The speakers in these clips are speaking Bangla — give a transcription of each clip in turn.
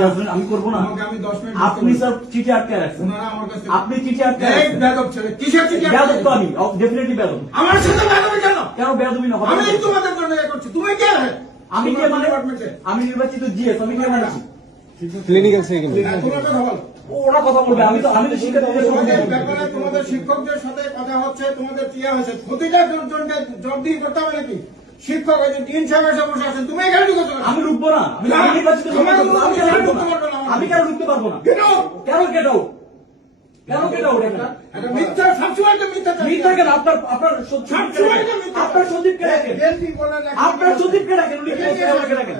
জাজমেন্ট আমি করবো না। আপনি স্যার চিঠি আটকে রাখছেন, আপনি চিঠি আটকে বেয়াদব তো আমি ডেফিনেটলি বেয়াদব। আমার সাথে বেয়াদবি কেন? কেন বেয়াদবি না? আমি তোমাদের জন্য এ করছি, তুমি কে? আমি কে মানে? আমি নির্বাচিত জিএস, আমি কে মানেছি? ক্লিনিক্যাল সেকেন্ড তোমার কথা বল। ওরা কথা বলবে, আমি তো শিক্ষার্থীদের সঙ্গে ব্যাপারে তোমাদের শিক্ষকদের সাথে কথা হচ্ছে, তোমাদের টিয়া হয়েছে, প্রতিটা জনকে জবাবদিহি করতে হবে নাকি? শিক্ষক হয়েছে, তিন সাহেবের বসে আছেন, তুমি এখানে ঢুকেছো কেন? আমি ঢুকবো না, আমি নির্বাচিত আমি কেন ঢুকতে পারবো না? কেন কেটাও কেন কেটাও এটা মিথ্যা, সবসময় তো মিথ্যা থাকে। মিথ্যা কেন? আপনার সচিবকে ডাকেন, বিএনপি বলে না, আপনার সচিবকে ডাকেন, উনি কি বলছে?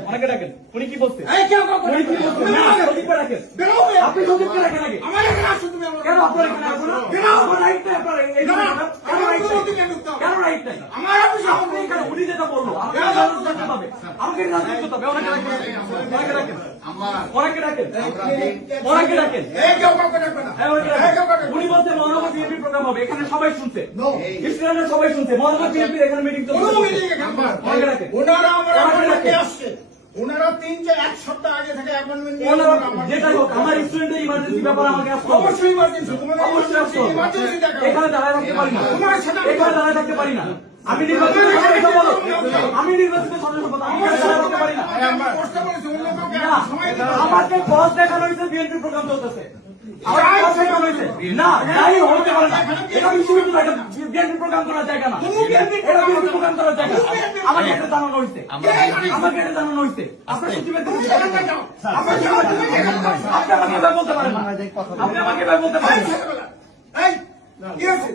অনেকে ডাকেন, উনি কি বলছে? এই কেউ কাউকে উনি কি ডাকবে বলছে? না। না, সচিবকে ডাকেন, বেরো বে। আপনি সচিবকে ডাকেন আগে। আমার এখানে আসো তুমি, আমার কেন আপনার এখানে আসবো না? কেন? আমার রাইট নাই, আপনার এই না, কেন রাইট নাই? অধিকার ঢুকতে হবে। কেন রাইট নাই? আমার অফিসে আপনি এখানে উনি যেটা বললো আমাকে রাজনীতি করতে হবে, আমাকে রাজনীতি করতে হবে। ওনাকে ডাকেন, ওনাকে ডাকেন, ওনাকে ডাকেন, ওনাকে ডাকেন। এই কেউ কাউকে ডাকবে না। হ্যাঁ, ওনাকে ডাকেন। উনি বলছে মহানগর বিএনপি প্রোগ্রাম হবে, এখানে সবাই শুনছে, স্টুডেন্টরা সবাই শুনছে, মহানগর বিএনপির এখানে মিটিং কোনো চলছে। মিটিং এখানে না। ওনাকে ডাকেন। ওনারা আমার ওনাকে অ্যাপয়েন্টমেন্ট ডাকেন। আসছে, ওনারা 1 সপ্তাহ আগে থেকে অ্যাপয়েন্টমেন্ট নিয়ে ওনারা আমার যেটাই হোক, আমার স্টুডেন্টের ইমার্জেন্সি ব্যাপারে আমাকে আসতে হবে। অবশ্যই ইমার্জেন্সি, তোমাদের অবশ্যই আসতে হবে। ইমার্জেন্সি দেখা এখানে দাঁড়ায় থাকতে পারি না, তোমার সাথে এখানে দাঁড়ায় থাকতে পারি না। আমি নির্বাচিত সদস্য বলো, আমি নির্বাচিত সদস্য বলো, আমি এখানে দাঁড়ায় থাকতে পারি না। আমি কষ্ট করেছি, অন্য কাউকে না, সময় দিতে হবে। আমাকে বস দেখানো হয়েছে বিএনপি প্রোগ্রাম চলতেছে। আমাকে boss দেখানো হয়েছে। না, তাই হতে পারে না। এটা বিশ্ববিদ্যালয়, এটা বিএনপি প্রোগ্রাম করার জায়গা না। এটা বিএনপি প্রোগ্রাম করার জায়গা। আমাকে এটা জানানো হয়েছে। আমাকে এটা জানানো হয়েছে। আপনার সচিবের কাছে আপনি আমাকে এভাবে বলতে পারেন না। আপনি আমাকে এভাবে বলতে পারেন না। এই, কি হয়েছে?